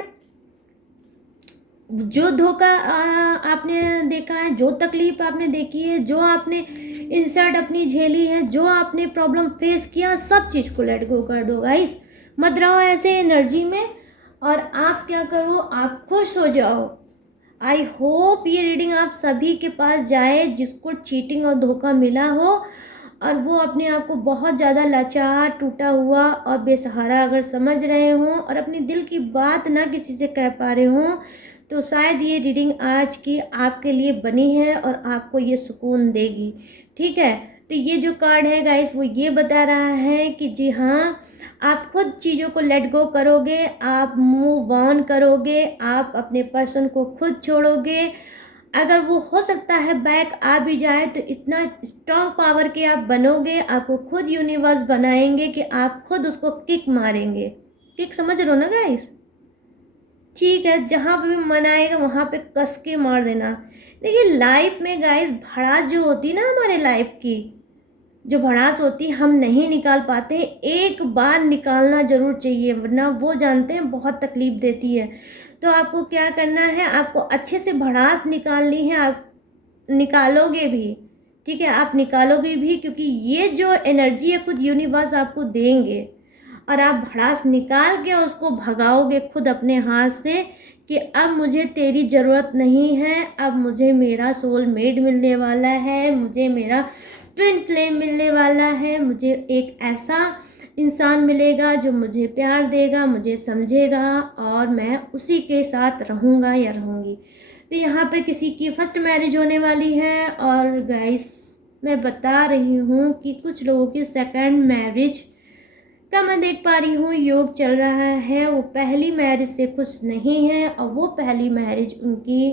जो धोखा आपने देखा है, जो तकलीफ आपने देखी है, जो आपने इंसल्ट अपनी झेली है, जो आपने प्रॉब्लम फेस किया, सब चीज़ को लेट गो कर दो गाइस। मत रहो ऐसे एनर्जी में, और आप क्या करो, आप खुश हो जाओ। आई होप ये रीडिंग आप सभी के पास जाए जिसको चीटिंग और धोखा मिला हो, और वो अपने आप को बहुत ज़्यादा लाचार, टूटा हुआ और बेसहारा अगर समझ रहे हों और अपने दिल की बात ना किसी से कह पा रहे हों, तो शायद ये रीडिंग आज की आपके लिए बनी है और आपको ये सुकून देगी, ठीक है। तो ये जो कार्ड है गाइस वो ये बता रहा है कि जी हाँ, आप खुद चीज़ों को लेट गो करोगे, आप मूव ऑन करोगे, आप अपने पर्सन को खुद छोड़ोगे। अगर वो हो सकता है बैक आ भी जाए तो इतना स्ट्रॉन्ग पावर के आप बनोगे, आपको खुद यूनिवर्स बनाएंगे कि आप खुद उसको किक मारेंगे। किक समझ रहे हो ना गाइस? ठीक है, जहाँ पे भी मन आएगा वहाँ पे कस के मार देना। देखिए लाइफ में गाइस भड़ास जो होती है ना, हमारे लाइफ की जो भड़ास होती है हम नहीं निकाल पाते, एक बार निकालना ज़रूर चाहिए, वरना वो जानते हैं बहुत तकलीफ़ देती है। तो आपको क्या करना है, आपको अच्छे से भड़ास निकालनी है, आप निकालोगे भी, ठीक है, आप निकालोगे भी, क्योंकि ये जो एनर्जी है खुद यूनिवर्स आपको देंगे, और आप भड़ास निकाल के उसको भगाओगे खुद अपने हाथ से कि अब मुझे तेरी ज़रूरत नहीं है, अब मुझे मेरा सोलमेट मिलने वाला है, मुझे मेरा ट्विन फ्लेम मिलने वाला है, मुझे एक ऐसा इंसान मिलेगा जो मुझे प्यार देगा, मुझे समझेगा, और मैं उसी के साथ रहूँगा या रहूँगी। तो यहाँ पे किसी की फर्स्ट मैरिज होने वाली है, और गाइस मैं बता रही हूँ कि कुछ लोगों की सेकंड मैरिज का मैं देख पा रही हूँ योग चल रहा है। वो पहली मैरिज से खुश नहीं है, और वो पहली मैरिज उनकी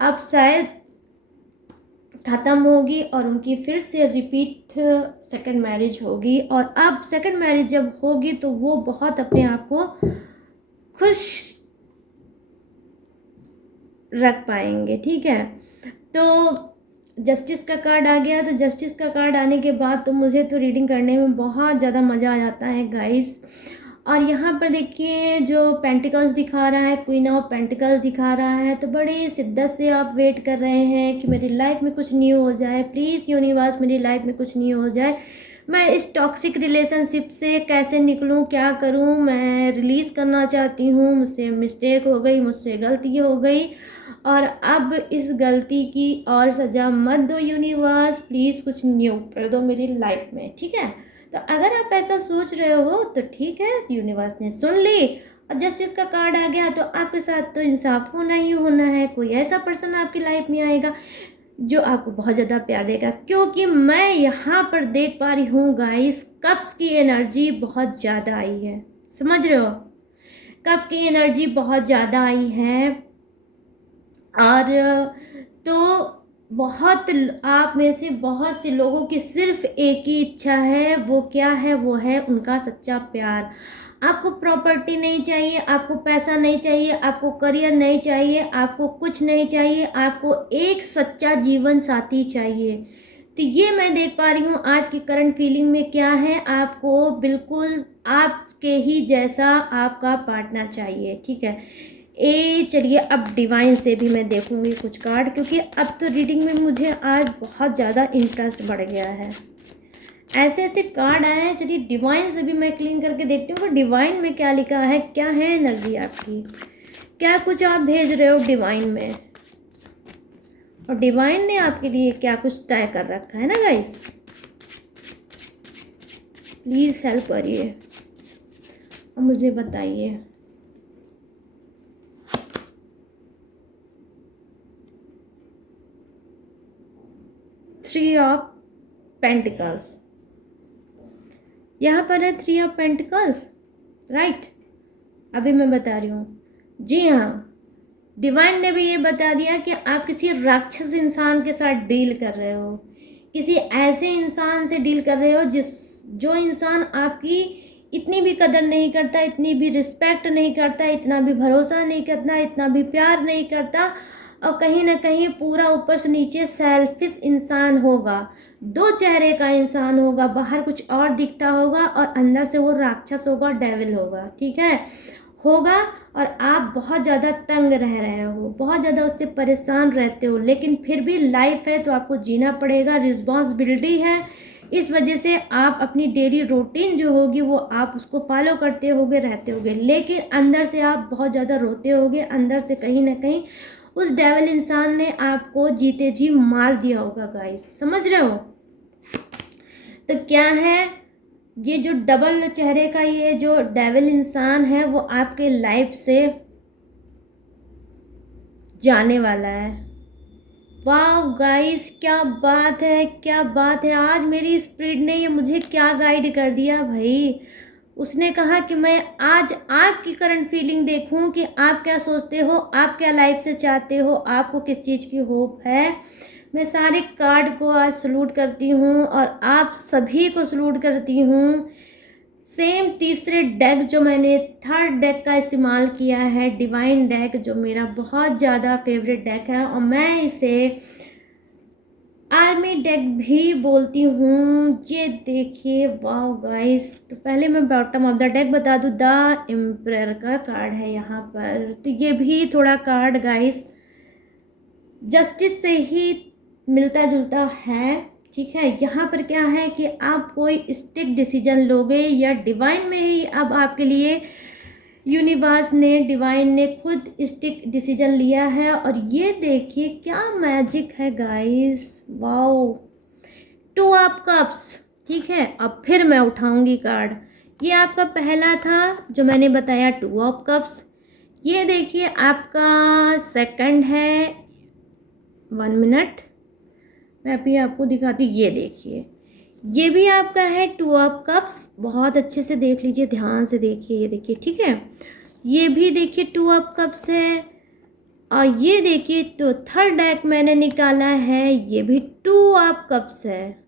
अब शायद ख़त्म होगी और उनकी फिर से रिपीट सेकंड मैरिज होगी। और अब सेकंड मैरिज जब होगी तो वो बहुत अपने आप को खुश रख पाएंगे, ठीक है। तो जस्टिस का कार्ड आ गया, तो जस्टिस का कार्ड आने के बाद तो मुझे तो रीडिंग करने में बहुत ज़्यादा मज़ा आ जाता है गाइस। और यहाँ पर देखिए जो पेंटिकल्स दिखा रहा है, क्वीन ऑफ पेंटिकल्स दिखा रहा है, तो बड़े शिद्दत से आप वेट कर रहे हैं कि मेरी लाइफ में कुछ न्यू हो जाए, प्लीज़ यूनिवर्स मेरी लाइफ में कुछ न्यू हो जाए, मैं इस टॉक्सिक रिलेशनशिप से कैसे निकलूं, क्या करूं, मैं रिलीज़ करना चाहती हूं, मुझसे मिस्टेक हो गई, मुझसे गलती हो गई, और अब इस गलती की और सज़ा मत दो यूनिवर्स, प्लीज़ कुछ न्यू कर दो मेरी लाइफ में, ठीक है। तो अगर आप ऐसा सोच रहे हो तो ठीक है, यूनिवर्स ने सुन ली और जस्टिस का कार्ड आ गया, तो आपके साथ तो इंसाफ होना ही होना है। कोई ऐसा पर्सन आपकी लाइफ में आएगा जो आपको बहुत ज़्यादा प्यार देगा, क्योंकि मैं यहाँ पर देख पा रही हूँ गाइस कप्स की एनर्जी बहुत ज़्यादा आई है, समझ रहे हो, कप की एनर्जी बहुत ज़्यादा आई है। और तो बहुत आप में से बहुत से लोगों की सिर्फ एक ही इच्छा है, वो क्या है, वो है उनका सच्चा प्यार। आपको प्रॉपर्टी नहीं चाहिए, आपको पैसा नहीं चाहिए, आपको करियर नहीं चाहिए, आपको कुछ नहीं चाहिए, आपको एक सच्चा जीवन साथी चाहिए, तो ये मैं देख पा रही हूँ आज की करंट फीलिंग में क्या है। आपको बिल्कुल आपके ही जैसा आपका पार्टनर चाहिए, ठीक है। चलिए अब डिवाइन से भी मैं देखूंगी कुछ कार्ड, क्योंकि अब तो रीडिंग में मुझे आज बहुत ज़्यादा इंटरेस्ट बढ़ गया है। ऐसे ऐसे कार्ड आए हैं। चलिए डिवाइन से भी मैं क्लीन करके देखती हूँ कि डिवाइन में क्या लिखा है, क्या है एनर्जी आपकी, क्या कुछ आप भेज रहे हो डिवाइन में, और डिवाइन ने आपके लिए क्या कुछ तय कर रखा है ना गाइस। प्लीज़ हेल्प करिए और मुझे बताइए। थ्री ऑफ पेंटिकल्स, यहाँ पर है थ्री ऑफ पेंटिकल्स, राइट। अभी मैं बता रही हूँ, जी हाँ, डिवाइन ने भी ये बता दिया कि आप किसी राक्षस इंसान के साथ डील कर रहे हो, किसी ऐसे इंसान से डील कर रहे हो जो इंसान आपकी इतनी भी कदर नहीं करता, इतनी भी रिस्पेक्ट नहीं करता, इतना भी भरोसा नहीं करता, इतना भी प्यार नहीं करता, और कहीं ना कहीं पूरा ऊपर से नीचे सेल्फिश इंसान होगा, दो चेहरे का इंसान होगा, बाहर कुछ और दिखता होगा और अंदर से वो राक्षस होगा, डेविल होगा, ठीक है, होगा। और आप बहुत ज़्यादा तंग रह रहे हो, बहुत ज़्यादा उससे परेशान रहते हो, लेकिन फिर भी लाइफ है तो आपको जीना पड़ेगा, रिस्पॉन्सिबिलिटी है। इस वजह से आप अपनी डेली रूटीन जो होगी वो आप उसको फॉलो करते होगे, रहते होगे, लेकिन अंदर से आप बहुत ज़्यादा रोते होगे, अंदर से कहीं ना कहीं उस डेविल इंसान ने आपको जीते जी मार दिया होगा गाइस, समझ रहे हो। तो क्या है, ये जो डबल चेहरे का ये जो डेविल इंसान है वो आपके लाइफ से जाने वाला है। वाह गाइस, क्या बात है, क्या बात है। आज मेरी स्पिरिट ने ये मुझे क्या गाइड कर दिया भाई। उसने कहा कि मैं आज आपकी करंट फीलिंग देखूं कि आप क्या सोचते हो, आप क्या लाइफ से चाहते हो, आपको किस चीज़ की होप है। मैं सारे कार्ड को आज सलूट करती हूँ और आप सभी को सलूट करती हूँ। सेम तीसरे डेक जो मैंने थर्ड डेक का इस्तेमाल किया है, डिवाइन डेक, जो मेरा बहुत ज़्यादा फेवरेट डेक है, और मैं इसे आर्मी डेक भी बोलती हूँ। ये देखिए, वाह गाइस। तो पहले मैं बॉटम ऑफ द डेक बता दूँ, द एम्परर का कार्ड है यहाँ पर। तो ये भी थोड़ा कार्ड गाइस जस्टिस से ही मिलता जुलता है, ठीक है। यहाँ पर क्या है कि आप कोई स्टिक डिसीजन लोगे, या डिवाइन में ही अब आपके लिए यूनिवर्स ने, डिवाइन ने खुद स्टिक डिसीजन लिया है। और ये देखिए क्या मैजिक है guys, wow. Two of cups, ठीक है। अब फिर मैं उठाऊंगी कार्ड। ये आपका पहला था जो मैंने बताया, टू ऑफ कप्स। ये देखिए आपका सेकंड है, 1 मिनट मैं अभी आपको दिखाती, ये देखिए ये भी आपका है, टू ऑफ कप्स। बहुत अच्छे से देख लीजिए, ध्यान से देखिए, ये देखिए, ठीक है। ये भी देखिए टू ऑफ कप्स है। और ये देखिए तो थर्ड डेक मैंने निकाला है, ये भी टू ऑफ कप्स है।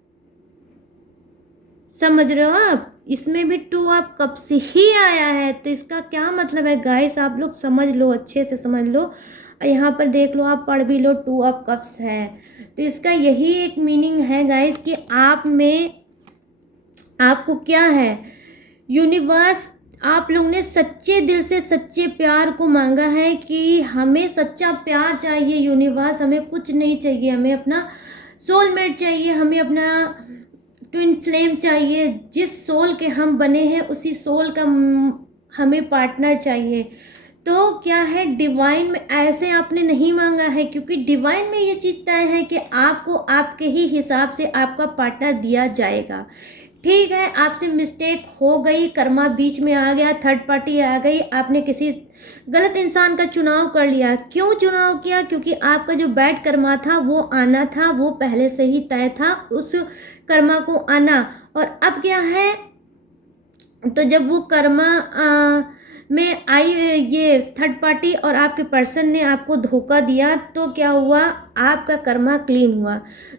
समझ रहे हो आप, इसमें भी टू ऑफ कप्स ही आया है। तो इसका क्या मतलब है गाइस, आप लोग समझ लो, अच्छे से समझ लो। यहाँ पर देख लो, आप पढ़ भी लो, टू ऑफ कप्स है। तो इसका यही एक मीनिंग है गाइस कि आप में, आपको क्या है, यूनिवर्स, आप लोग ने सच्चे दिल से सच्चे प्यार को मांगा है कि हमें सच्चा प्यार चाहिए यूनिवर्स, हमें कुछ नहीं चाहिए, हमें अपना सोलमेट चाहिए, हमें अपना ट्विन फ्लेम चाहिए, जिस सोल के हम बने हैं उसी सोल का हमें पार्टनर चाहिए। तो क्या है, डिवाइन में ऐसे आपने नहीं मांगा है, क्योंकि डिवाइन में ये चीज़ तय है कि आपको आपके ही हिसाब से आपका पार्टनर दिया जाएगा। ठीक है, आपसे मिस्टेक हो गई, कर्मा बीच में आ गया, थर्ड पार्टी आ गई, आपने किसी गलत इंसान का चुनाव कर लिया। क्यों चुनाव किया, क्योंकि आपका जो बैड कर्मा था वो आना था, वो पहले से ही तय था उस कर्मा को आना। और अब क्या है, तो जब वो कर्मा में आई ये थर्ड पार्टी और आपके पर्सन ने आपको धोखा दिया, तो क्या हुआ, आपका कर्मा क्लीन हुआ।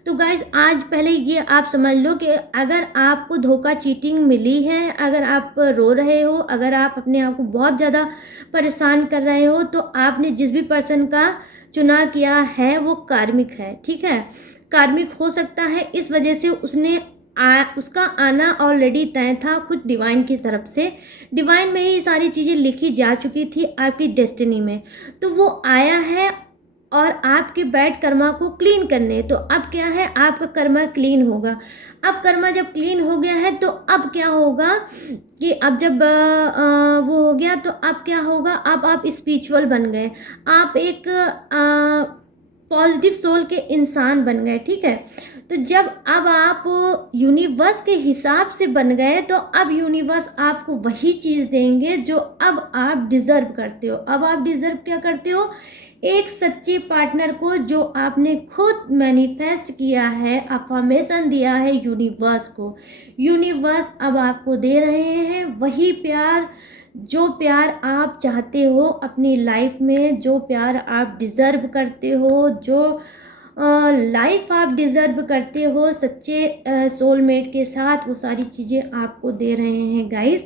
तो गाइस आज पहले ये आप समझ लो कि अगर आपको धोखा, चीटिंग मिली है, अगर आप रो रहे हो, अगर आप अपने आप को बहुत ज़्यादा परेशान कर रहे हो, तो आपने जिस भी पर्सन का चुनाव किया है वो कार्मिक है, ठीक है। कार्मिक हो सकता है, इस वजह से उसका आना ऑलरेडी तय था खुद डिवाइन की तरफ से। डिवाइन में ही सारी चीज़ें लिखी जा चुकी थी आपकी डेस्टिनी में। तो वो आया है और आपके बैड कर्मा को क्लीन करने। तो अब क्या है, आपका कर्मा क्लीन होगा। अब कर्मा जब क्लीन हो गया है तो अब क्या होगा कि अब जब वो हो गया तो अब क्या होगा, अब आप स्पिरिचुअल बन गए, आप एक पॉजिटिव सोल के इंसान बन गए, ठीक है। तो जब अब आप यूनिवर्स के हिसाब से बन गए तो अब यूनिवर्स आपको वही चीज़ देंगे जो अब आप डिज़र्व करते हो। अब आप डिज़र्व क्या करते हो, एक सच्चे पार्टनर को जो आपने खुद मैनिफेस्ट किया है, अफर्मेशन दिया है यूनिवर्स को। यूनिवर्स अब आपको दे रहे हैं वही प्यार, जो प्यार आप चाहते हो अपनी लाइफ में, जो प्यार आप डिज़र्व करते हो, जो लाइफ आप डिज़र्व करते हो सच्चे सोलमेट के साथ, वो सारी चीज़ें आपको दे रहे हैं गाइस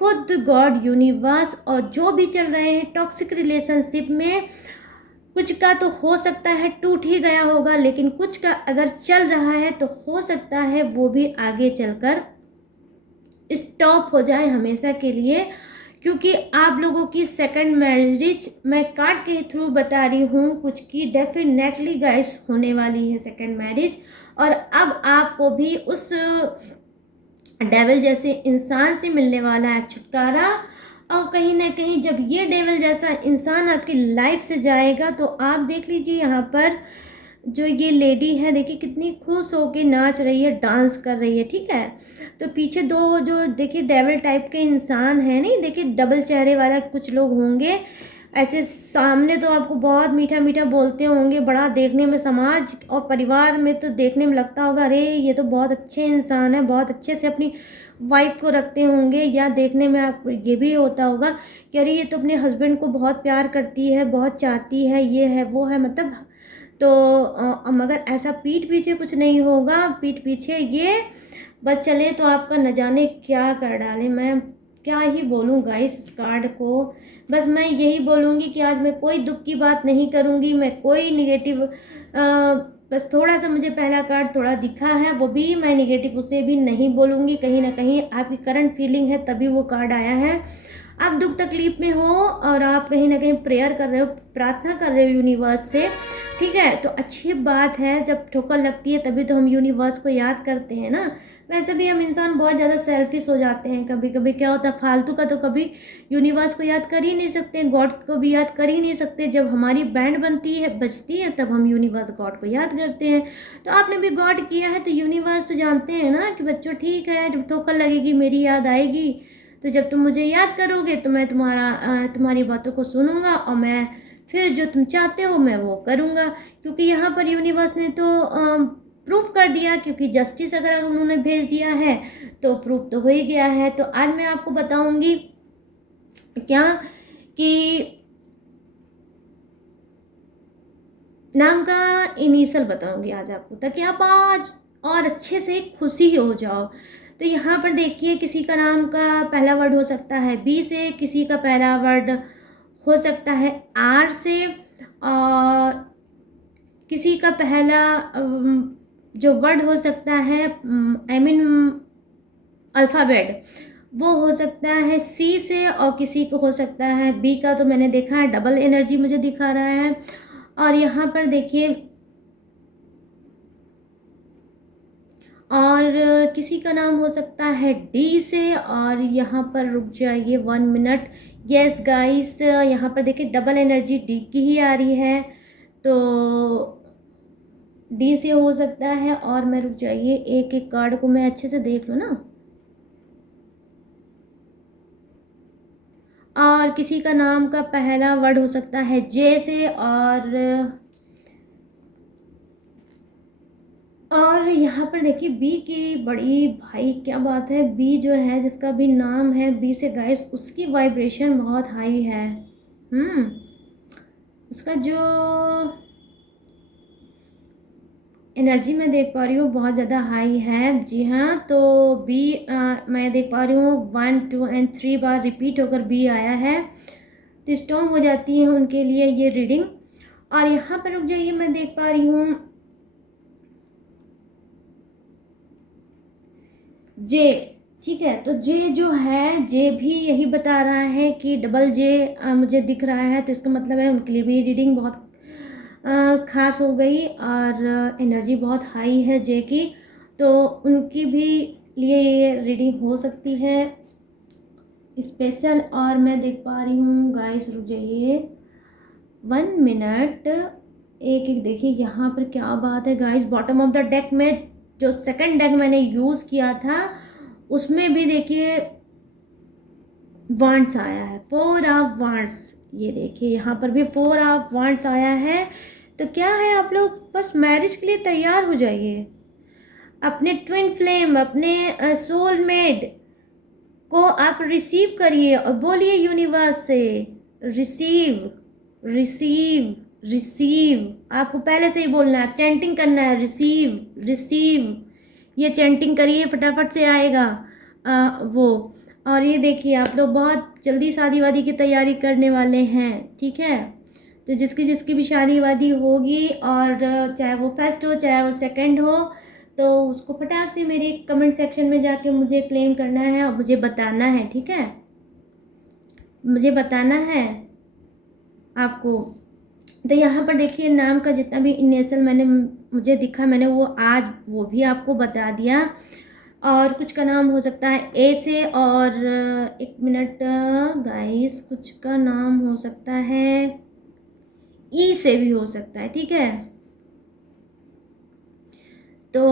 खुद गॉड यूनिवर्स। और जो भी चल रहे हैं टॉक्सिक रिलेशनशिप में, कुछ का तो हो सकता है टूट ही गया होगा, लेकिन कुछ का अगर चल रहा है तो हो सकता है वो भी आगे चलकर स्टॉप हो जाए हमेशा के लिए। क्योंकि आप लोगों की सेकंड मैरिज मैं कार्ड के थ्रू बता रही हूँ कुछ की डेफिनेटली गाइस होने वाली है सेकंड मैरिज। और अब आपको भी उस डेविल जैसे इंसान से मिलने वाला है छुटकारा। और कहीं ना कहीं जब ये डेविल जैसा इंसान आपकी लाइफ से जाएगा तो आप देख लीजिए यहाँ पर जो ये लेडी है, देखिए कितनी खुश होके नाच रही है, डांस कर रही है, ठीक है। तो पीछे दो जो देखिए डेविल टाइप के इंसान है, नहीं देखिए डबल चेहरे वाला कुछ लोग होंगे ऐसे। सामने तो आपको बहुत मीठा मीठा बोलते होंगे, बड़ा देखने में समाज और परिवार में तो देखने में लगता होगा अरे ये तो बहुत अच्छे इंसान है, बहुत अच्छे से अपनी वाइफ को रखते होंगे। या देखने में आप ये भी होता होगा कि अरे ये तो अपने हस्बैंड को बहुत प्यार करती है, बहुत चाहती है, ये है वो है, मतलब। तो मगर ऐसा पीठ पीछे कुछ नहीं होगा, पीठ पीछे ये बस चले तो आपका न जाने क्या कर डाले। मैं क्या ही बोलूँ गाइस इस कार्ड को, बस मैं यही बोलूँगी कि आज मैं कोई दुख की बात नहीं करूँगी, मैं कोई निगेटिव बस थोड़ा सा मुझे पहला कार्ड थोड़ा दिखा है, वो भी मैं निगेटिव उसे भी नहीं बोलूँगी। कहीं ना कहीं आपकी करंट फीलिंग है तभी वो कार्ड आया है। आप दुख तकलीफ में हो और आप कहीं ना कहीं प्रेयर कर रहे हो, प्रार्थना कर रहे हो यूनिवर्स से, ठीक है। तो अच्छी बात है, जब ठोकर लगती है तभी तो हम यूनिवर्स को याद करते हैं ना। वैसे भी हम इंसान बहुत ज़्यादा सेल्फिश हो जाते हैं, कभी कभी क्या होता है फालतू का, तो कभी यूनिवर्स को याद कर ही नहीं सकते, गॉड को भी याद कर ही नहीं सकते। जब हमारी बैंड बजती है तब हम यूनिवर्स गॉड को याद करते हैं। तो आपने भी गॉड किया है तो यूनिवर्स तो जानते हैं ना कि बच्चों ठीक है, जब ठोकर लगेगी मेरी याद आएगी, तो जब तुम मुझे याद करोगे तो मैं तुम्हारी बातों को सुनूंगा और मैं फिर जो तुम चाहते हो मैं वो करूँगा। क्योंकि यहाँ पर यूनिवर्स ने तो प्रूफ कर दिया, क्योंकि जस्टिस अगर उन्होंने भेज दिया है तो प्रूफ तो हो ही गया है। तो आज मैं आपको बताऊंगी क्या कि नाम का इनिशियल बताऊंगी आज आपको, ताकि आप आज और अच्छे से खुशी हो जाओ। तो यहाँ पर देखिए किसी का नाम का पहला वर्ड हो सकता है बी से, किसी का पहला वर्ड हो सकता है आर से, और किसी का पहला जो वर्ड हो सकता है आई मीन अल्फ़ाबेट वो हो सकता है सी से, और किसी को हो सकता है बी का। तो मैंने देखा है डबल एनर्जी मुझे दिखा रहा है। और यहाँ पर देखिए और किसी का नाम हो सकता है डी से, और यहाँ पर रुक जाइए 1 मिनट। यस गाइस, यहाँ पर देखिए डबल एनर्जी डी की ही आ रही है, तो डी से हो सकता है। और मैं रुक जाइए एक एक कार्ड को मैं अच्छे से देख लूँ ना। और किसी का नाम का पहला वर्ड हो सकता है जे से, और यहाँ पर देखिए बी की, बड़ी भाई क्या बात है, बी जो है जिसका भी नाम है बी से गाइस, उसकी वाइब्रेशन बहुत हाई है। उसका जो एनर्जी मैं देख पा रही हूँ बहुत ज़्यादा हाई है। जी हाँ, तो बी मैं देख पा रही हूँ 1 2 एंड 3 बार रिपीट होकर बी आया है, तो स्ट्रॉन्ग हो जाती है उनके लिए ये रीडिंग। और यहाँ पर रुक जाइए मैं देख पा रही हूँ जे, ठीक है। तो जे जो है, जे भी यही बता रहा है कि डबल जे मुझे दिख रहा है, तो इसका मतलब है उनके लिए भी रीडिंग बहुत ख़ास हो गई और एनर्जी बहुत हाई है जे की, तो उनकी भी लिए ये रीडिंग हो सकती है स्पेशल। और मैं देख पा रही हूँ गाइस, रुक जाइए 1 मिनट, एक एक देखिए यहाँ पर क्या बात है guys. Bottom of the deck में जो सेकंड डेक मैंने यूज़ किया था उसमें भी देखिए वांड्स आया है, 4 ऑफ वांड्स। ये देखिए यहाँ पर भी 4 ऑफ वांड्स आया है। तो क्या है, आप लोग बस मैरिज के लिए तैयार हो जाइए। अपने ट्विन फ्लेम, अपने सोलमेट को आप रिसीव करिए और बोलिए यूनिवर्स से रिसीव रिसीव रिसीव। आपको पहले से ही बोलना है, चैंटिंग करना है, रिसीव रिसीव। ये चैंटिंग करिए, फटाफट से आएगा वो। और ये देखिए आप लोग बहुत जल्दी शादी वादी की तैयारी करने वाले हैं, ठीक है। तो जिसकी जिसकी भी शादी वादी होगी, और चाहे वो फर्स्ट हो चाहे वो सेकंड हो, तो उसको फटाक से मेरे कमेंट सेक्शन में जाके मुझे क्लेम करना है और मुझे बताना है, ठीक है। मुझे बताना है आपको। तो यहाँ पर देखिए नाम का जितना भी इनिशियल मुझे दिखा, मैंने वो आज वो भी आपको बता दिया। और कुछ का नाम हो सकता है ए से, और 1 मिनट गाइस, कुछ का नाम हो सकता है ई से भी हो सकता है, ठीक है। तो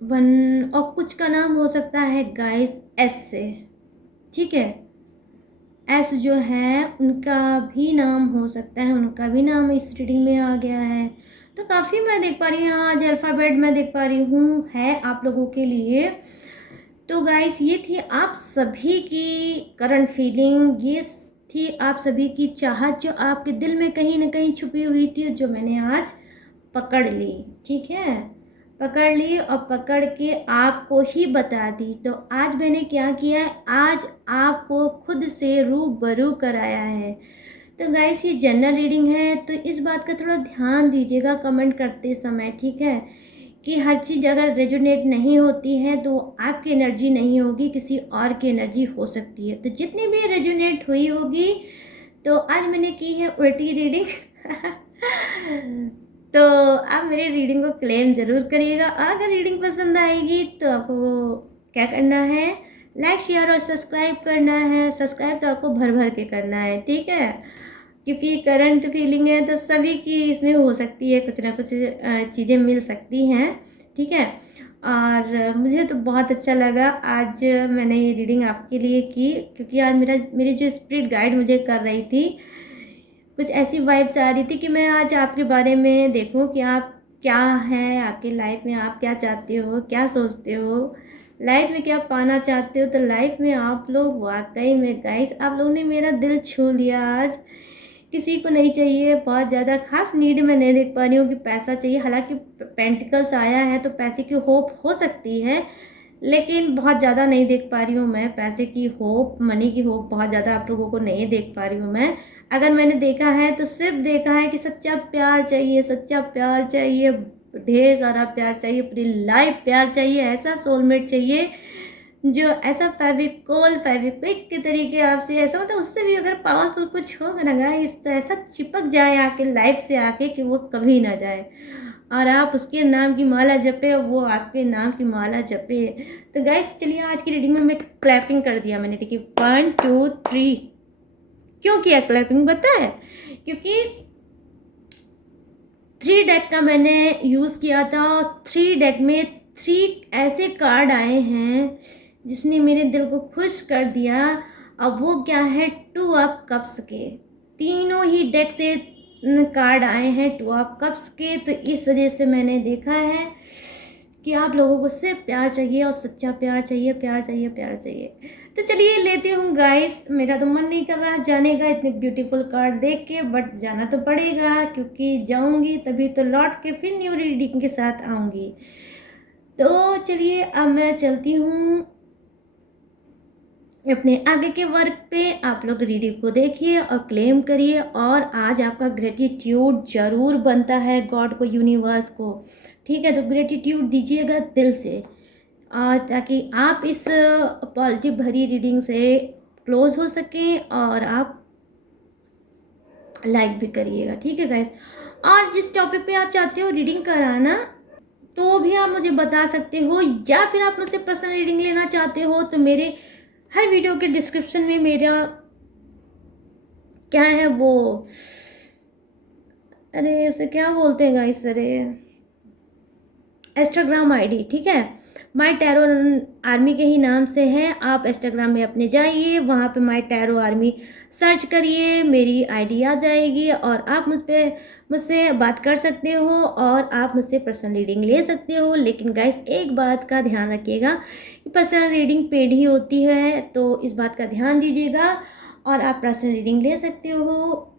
1 और कुछ का नाम हो सकता है गाइस एस से, ठीक है। एस जो है उनका भी नाम हो सकता है, उनका भी नाम इस रीडिंग में आ गया है। तो काफ़ी मैं देख पा रही हूँ यहाँ आज अल्फ़ाबेट मैं देख पा रही हूँ है आप लोगों के लिए। तो गाइस ये थी आप सभी की करंट फीलिंग, ये थी आप सभी की चाहत जो आपके दिल में कहीं ना कहीं छुपी हुई थी, जो मैंने आज पकड़ ली, ठीक है। पकड़ ली और पकड़ के आपको ही बता दी। तो आज मैंने क्या किया है, आज आपको खुद से रूबरू कराया है। तो गाइस ये जनरल रीडिंग है, तो इस बात का थोड़ा ध्यान दीजिएगा कमेंट करते समय, ठीक है। कि हर चीज़ अगर रेजोनेट नहीं होती है तो आपकी एनर्जी नहीं होगी, किसी और की एनर्जी हो सकती है। तो जितनी भी रेजोनेट हुई होगी, तो आज मैंने की है उल्टी रीडिंग तो आप मेरी रीडिंग को क्लेम ज़रूर करिएगा। अगर रीडिंग पसंद आएगी तो आपको क्या करना है, लाइक शेयर और सब्सक्राइब करना है। सब्सक्राइब तो आपको भर भर के करना है, ठीक है। क्योंकि करंट फीलिंग है तो सभी की इसमें हो सकती है, कुछ ना कुछ चीज़ें मिल सकती हैं, ठीक है। और मुझे तो बहुत अच्छा लगा आज मैंने ये रीडिंग आपके लिए की, क्योंकि आज मेरी जो स्पिरिट गाइड मुझे कर रही थी, कुछ ऐसी वाइब्स आ रही थी कि मैं आज आपके बारे में देखूं कि आप क्या है आपकी लाइफ में, आप क्या चाहते हो, क्या सोचते हो, लाइफ में क्या पाना चाहते हो। तो लाइफ में आप लोग वाकई में गाइस, आप लोगों ने मेरा दिल छू लिया आज। किसी को नहीं चाहिए बहुत ज़्यादा खास नीड में नहीं देख पा रही हूँ कि पैसा चाहिए। हालांकि पेंटिकल्स आया है तो पैसे की होप हो सकती है, लेकिन बहुत ज़्यादा नहीं देख पा रही हूँ मैं पैसे की होप, मनी की होप बहुत ज़्यादा आप लोगों को नहीं देख पा रही हूँ मैं। अगर मैंने देखा है तो सिर्फ देखा है कि सच्चा प्यार चाहिए, सच्चा प्यार चाहिए, ढेर सारा प्यार चाहिए, पूरी लाइफ प्यार चाहिए, ऐसा सोलमेट चाहिए जो ऐसा फेविक्विक के तरीके आपसे, ऐसा मतलब उससे भी अगर पावरफुल कुछ होगा ना गाइस, तो ऐसा चिपक जाए आपके लाइफ से आके कि वो कभी ना जाए, और आप उसके नाम की माला जपे और वो आपके नाम की माला जपे। तो गाइस चलिए आज की रीडिंग में मैं क्लैपिंग कर दिया मैंने, देखिए 1 2 3। क्यों किया क्लैपिंग पता है, क्योंकि 3 डेक का मैंने यूज़ किया था, और 3 डेक में 3 ऐसे कार्ड आए हैं जिसने मेरे दिल को खुश कर दिया। अब वो क्या है, 2 ऑफ कप्स के, तीनों ही डेक से कार्ड आए हैं 2 ऑफ कप्स के। तो इस वजह से मैंने देखा है कि आप लोगों को सिर्फ प्यार चाहिए, और सच्चा प्यार चाहिए, प्यार चाहिए, प्यार चाहिए। तो चलिए लेती हूँ गाइस, मेरा तो मन नहीं कर रहा जाने का इतने ब्यूटीफुल कार्ड देख के, बट जाना तो पड़ेगा, क्योंकि जाऊंगी तभी तो लौट के फिर न्यू रीडिंग के साथ आऊँगी। तो चलिए अब मैं चलती हूँ अपने आगे के वर्क पे। आप लोग रीडिंग को देखिए और क्लेम करिए, और आज आपका ग्रेटिट्यूड ज़रूर बनता है गॉड को, यूनिवर्स को, ठीक है। तो ग्रेटिट्यूड दीजिएगा दिल से, ताकि आप इस पॉजिटिव भरी रीडिंग से क्लोज हो सकें और आप लाइक भी करिएगा, ठीक है गाइस। और जिस टॉपिक पे आप चाहते हो रीडिंग कराना तो भी आप मुझे बता सकते हो, या फिर आप मुझसे पर्सनल रीडिंग लेना चाहते हो तो मेरे हर वीडियो के डिस्क्रिप्शन में मेरा क्या है वो, अरे उसे क्या बोलते हैं गाइस, अरे इंस्टाग्राम आईडी, ठीक है, माई टैरो आर्मी के ही नाम से है। आप इंस्टाग्राम में अपने जाइए, वहाँ पे माई टैरो आर्मी सर्च करिए, मेरी आईडी आ जाएगी और आप मुझसे बात कर सकते हो और आप मुझसे पर्सनल रीडिंग ले सकते हो। लेकिन गाइस एक बात का ध्यान रखिएगा कि पर्सनल रीडिंग पेड ही होती है, तो इस बात का ध्यान दीजिएगा। और आप पर्सनल रीडिंग ले सकते हो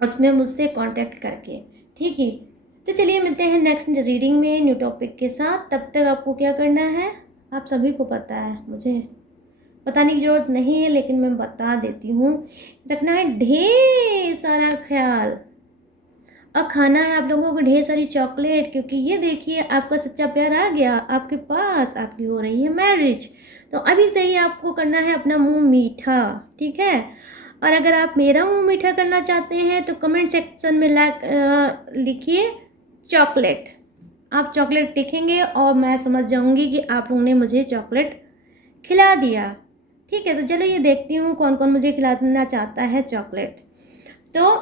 उसमें मुझसे कांटेक्ट करके, ठीक है। तो चलिए मिलते हैं नेक्स्ट रीडिंग में न्यू टॉपिक के साथ। तब तक आपको क्या करना है आप सभी को पता है, मुझे बताने की ज़रूरत नहीं है, लेकिन मैं बता देती हूँ। रखना है ढेर सारा ख्याल और खाना है आप लोगों को ढेर सारी चॉकलेट, क्योंकि ये देखिए आपका सच्चा प्यार आ गया आपके पास, आपकी हो रही है मैरिज। तो अभी से ही आपको करना है अपना मुंह मीठा, ठीक है। और अगर आप मेरा मुंह मीठा करना चाहते हैं तो कमेंट सेक्शन में लिखिए चॉकलेट। आप चॉकलेट लिखेंगे और मैं समझ जाऊंगी कि आप लोगों ने मुझे चॉकलेट खिला दिया, ठीक है। तो चलो ये देखती हूँ कौन कौन मुझे खिलाना चाहता है चॉकलेट। तो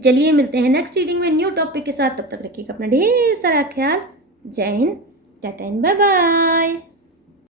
चलिए मिलते हैं नेक्स्ट रीडिंग में न्यू टॉपिक के साथ। तब तक रखिएगा अपना ढेर सारा ख्याल। जय हिंद, टाटा एंड बाय बाय।